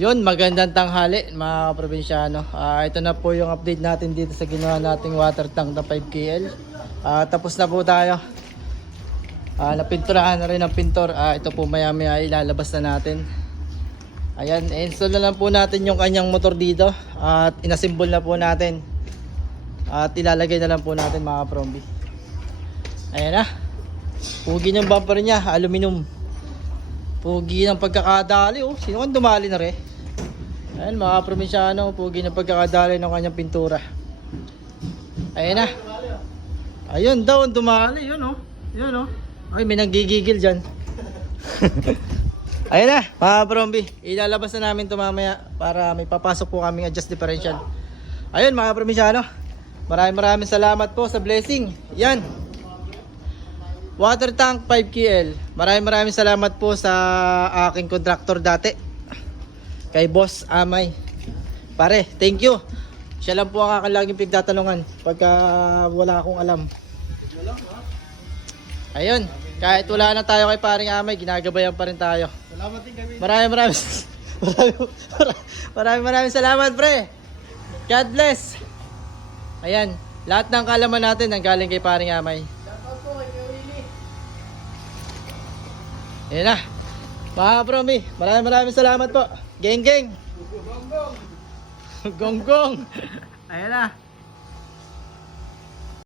Yun, magandang tanghali mga probinsyano. Ito na po yung update natin dito sa ginawa nating water tank na 5KL. Tapos na po tayo. Napinturahan na rin ang pintor. Ito po maya maya ilalabas na natin. Ayan, install na lang po natin yung kanyang motor dito. At inasimbol na po natin. At ilalagay na lang po natin mga prombi. Ayan na. Pugi ng bumper niya, aluminum. Pugi ng pagkakadali, oh. Sino kang dumali na rin? Ayan mga probinsyano, pugi ng pagkakadali ng kanyang pintura. Ayan na. Ayun daw, dumali. Yun, oh. Yun, oh. Ay, may nanggigigil dyan. Ayan na mga prombi. Ilalabas na namin ito mamaya para may papasok po kaming adjust differential. Ayun mga probinsyano, maraming salamat po sa blessing. Yan, water tank 5KL. Maraming salamat po sa aking contractor dati, kay Boss Amay. Pare, thank you. Siya lang po ang aking laging pagtatanungan pagka wala akong alam. Ayun, kahit wala na tayo kay paring Amay, ginagabayan pa rin tayo. Salamat din kami. Maraming salamat, pre. God bless. Ayan, lahat ng kalaman natin nanggaling kay paring Amay. Ayan na mga promi, maraming salamat po. Geng geng. Gonggong. Ayan na.